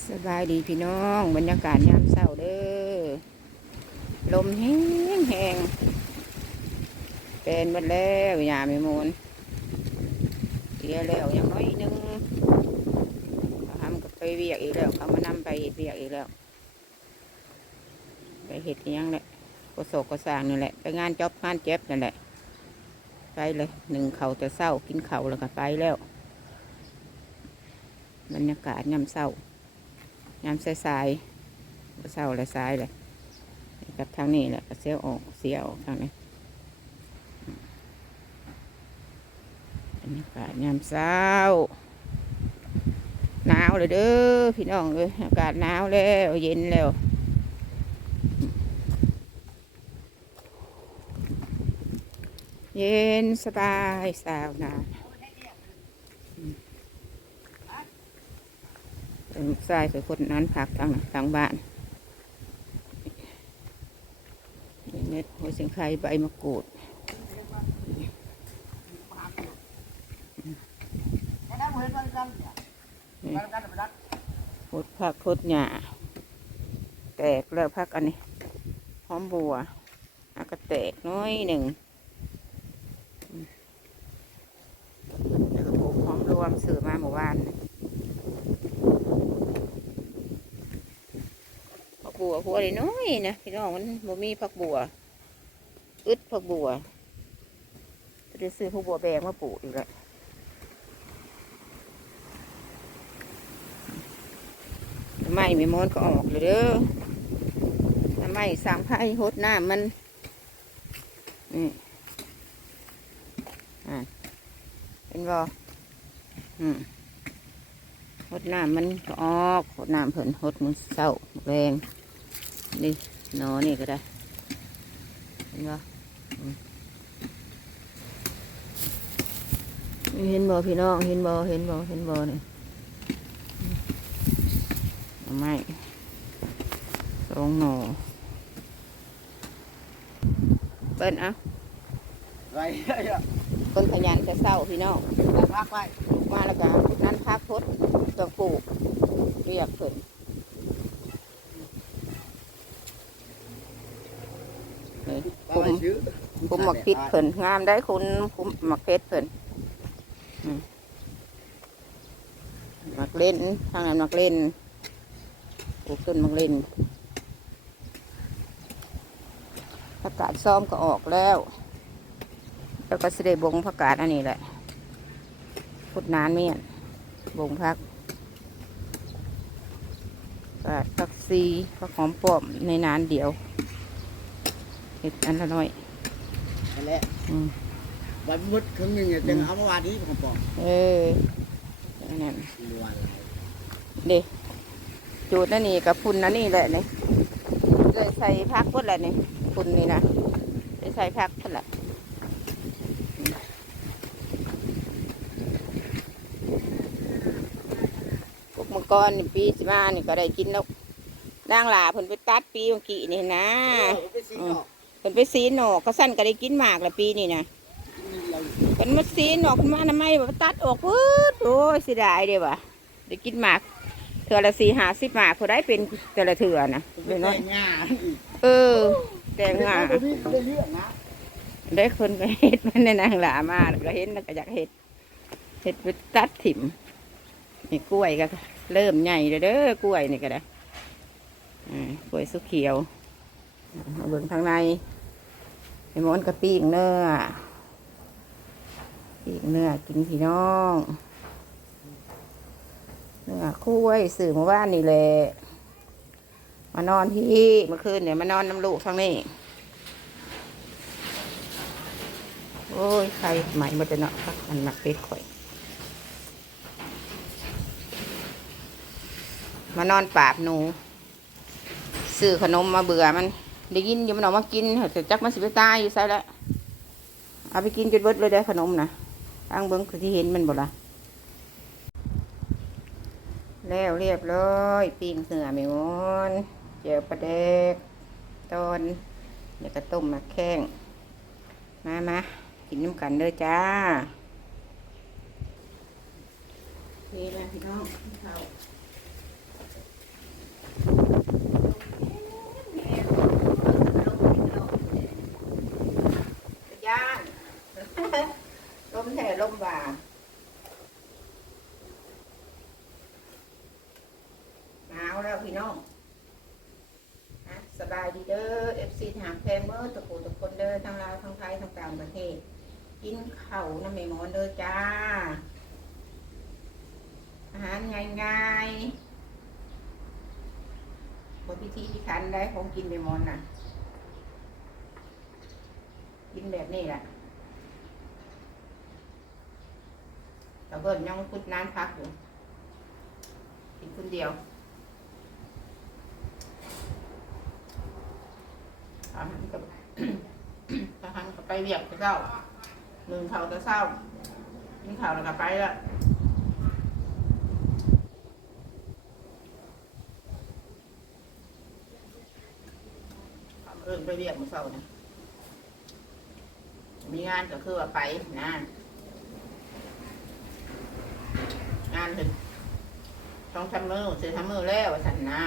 สบายดีพี่น้อง บรรยากาศยามเช้าเด้อลมแห้งแห้งเป็นหมดแล้วยาไม่มูลเสียแล้วยังน้อยหนึงทำกับไปเวียกอีกแล้วเขามานำไปเฮ็ดเวียกอีกแล้ว ไปเห็ดยังแหละก็โศกก็สางนี่แหละ ไปงานจอบงานเจ็บนั่นแหละไปเลยหนึ่งเขาแต่เศร้ากินเขาแล้วก็ไปแล้ว บรรยากาศยามเศร้า ยามสายสๆเศร้าและสายเลยกับทางนี้แหละเสียออกเสียออกทางนี้บรรยากาศยามเศร้าหนาวเลยเด้อพี่น้องเอ้ยอากาศหนาวแล้วเย็นแล้วเย็นสบายสาวหนาว เป็นลูกชายสวยคนนั้นพักทางน่ะทางบ้านเม็ดหัวสิงไครใบมะกรูดพดผักพดหญ้าแตกแล้วพักอันนี้หอมบัวอันก็แตกน้อยหนึ่งแล้วก็ปลูกหอมรวมซื้อมาเมื่อวานนี่ผัก บัวหัวเลยน้อยนะพี่น้องมันบ่มีผักบัว อึดผักบัวจะได้ซื้อผักบัวแบงมาปลูกอีกแล้วทำไมไม่มอนก็ออกเลยเด้อทำไมสั่งไผ่หดหน้ำมันนี่อ่าเป็นบ่อืมหดน้ำมันก็ออกหดน้ำเพิ่นหดมันเศร้าแรง นี่หนอนี่ก็ได้ เห็นบ่อืมเห็นบ่พี่น้อง เห็นบ่เห็นบ่เห็นบ่นี่อืมเอาไม่สองหนอเปิ้นเอะไรอะคนขยันจะเศร้าพี่น้องพักไปลูกมาแล้วก็นั่นพักพดตัวปลูกเรียกเพิ่นนี่ ป้าไปซื้อ คุมหมักพิษเพิ่นงามได้คุณคุมหมักเพชรเพิ่นอืมหมักเล่นทางนั้นหมักเล่นปลูกต้นหมักเล่นผักกาดซ้อมก็ออกแล้ว แล้วก็เสิได้บงผักกาดอันนี้แหละพุดนานเมียนบงพักกาดผักซีผักหอมป้อมในนานเดียวเห็ดอันละน้อย นั่นแหละอืมวันมุดครึ่งหนึงเนี่ยจึงเอาเมื่อวานนี้ของปองเอออันนั้นรัวอะไรเด็จูดนั่นนี่กับพุ่นนั่นนี่แหละนี่เลยใส่พักพุดแหละนี่พุ่นนี่นะเลยใส่พักพุ่นแหละพวกมังกรนี่ปีสิมานี่ก็ได้กินแล้วนางหลาเพิ่นไปตัดปีเมื่อกี้นี่นะ เออไปซื้อหรอก เพิ่นไปซีนออกก็สั้นก็ได้กินหมากละปีนี่นะกินเดียวเพิ่นมาซีนออกมาทำไมแบบตัดออกปื๊ดโอ้ยเสียดายเด้ว่ะได้กินหมากเถื่อละสี่ห้าสิบหมากเขาได้เป็นแต่ละเถื่อนะไปเป็นแต่น้อยงงานเออ แต่งงาได้ได้เรื่องนะได้คนก็เห็ดมันในนางหลามาแล้วก็เห็นแล้วก็อยากเห็ดเห็ดไปตัดถิ่มนี่กล้วยก็เริ่มใหญ่แล้วเด้อกล้วยนี่ก็ได้อ่ากล้วยสุกเขียวเอาเบิ่งทางใน ไอ้มอนกระปิ้งเนื้อปิ้งเนื้อกินพี่น้องเนื้อกล้วยสื่อเมื่านนี่แหละมานอนที่เมื่อคืนเนี่ยมานอนน้ำลูกทางนี้โอ้ยใครใหม่มดเลยเนาะพักมันหนักเป็ดข่อย มานอนปราบหนู ซื้อขนมมาเบื่อมัน ได้ยินอยู่มันออกมากินแต่จักมันสิไปตายอยู่ไซแล้วเอาไปกินจนเบิดเลยได้ขนมนะทางเบิ้งคือที่เห็นมันบ่ละแล้วเรียบร้อยปิ้งเสือไม่งอนเจียวปลาแดกตอนเนี่ยก็ต้มมาแข้งมามากินน้ำกันเด้อจ้านี่แหละพี่น้องกินข้าวาวแล้วพี่น้องนะสบายดีเด้อเอฟซีถามแพงเบอร์ตะโกตะคนเด้ อทั้งลาวทั้งไทยทั้งต่างประเทศ กินเข้าน้ำไม่หมอนเด้อจ้า อาหารง่ายๆบพิธีพิคันได้ของกินไม่หมอนน่ะ กินแบบนี้แหละแต่เบิร์ยังพุดน้ำพักอยู่กินคนเดียวอาห ไปเรียกไปเจ้าหนึ่งเขาจะเศร้ากินข้าวแล้วก็ไปละเอาเอินไปเรียกมือเศร้านะมีงานก็คือว่าไปนะงานถึงสองสามมือสี่สามมือแล้วสันนา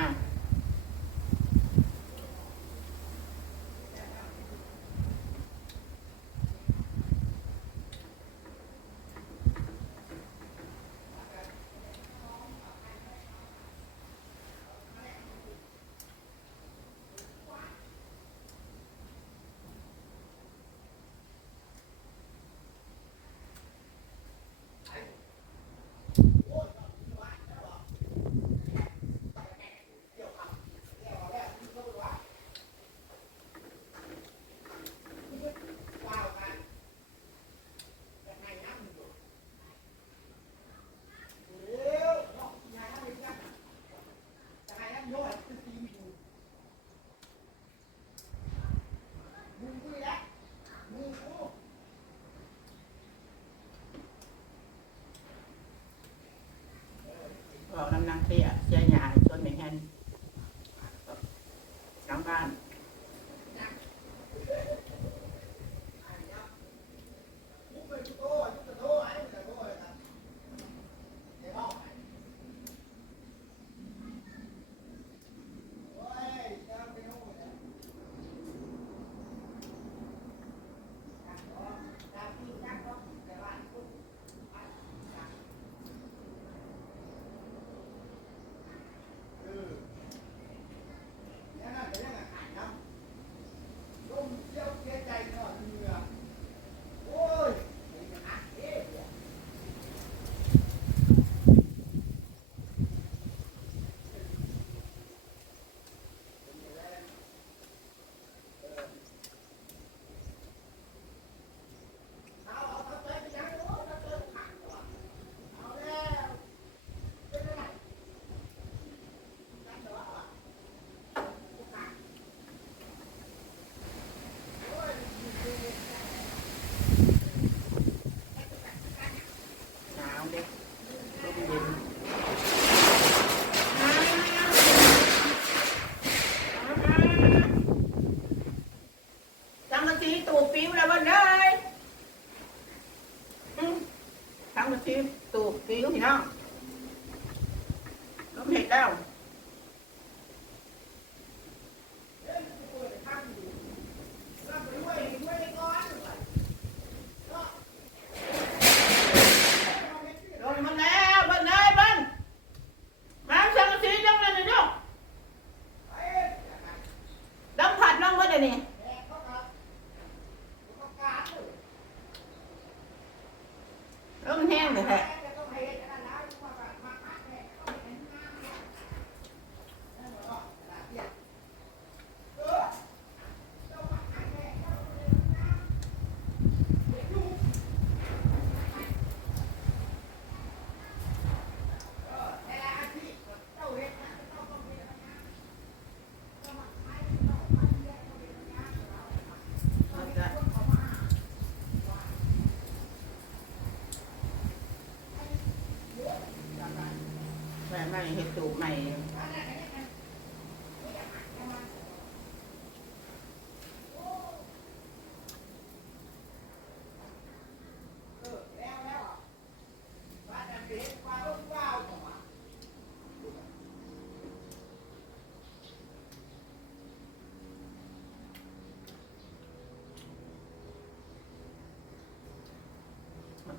เห็ดตูใหม่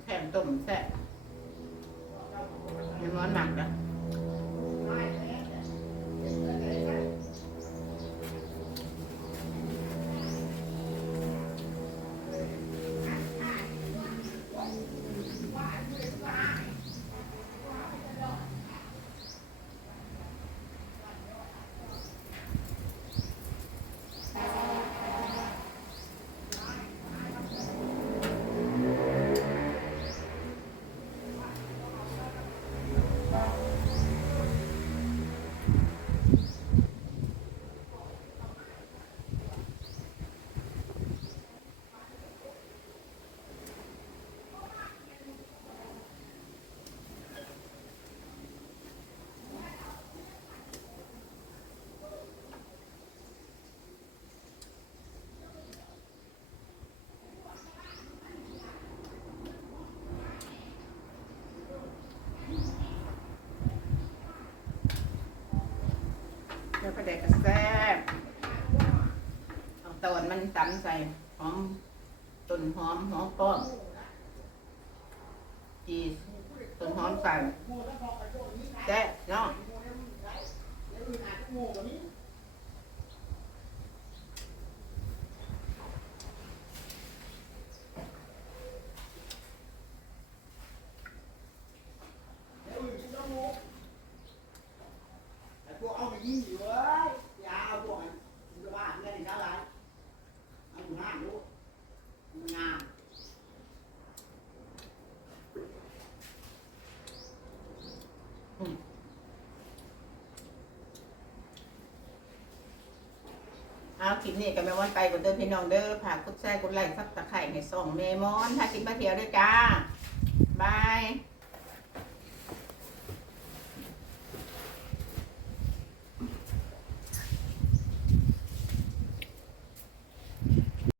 แค่ต้มแซ่บมันร้อนหนักนะ แต่กระแซ่บเอาตอนมันตำใส่หอมต้นหอมหอมป้อมจีต้นหอมใส่แซ่บเนาะ แต่พวกเอาไปยิงอยู่เว้ยอย่าเอาพวกมันจะว่าเงินอีกเท่าไหร่เอาอยู่ห้าลูกมันงาม เอาคลิปนี้ก็แม่วันไปกดเดินพี่น้องเด้อฝากกดแซ่กดไลค์ซับตะไคร้ให้ส่องเมมอนถ้ากินมาเที่ยวด้วยจ้าบาย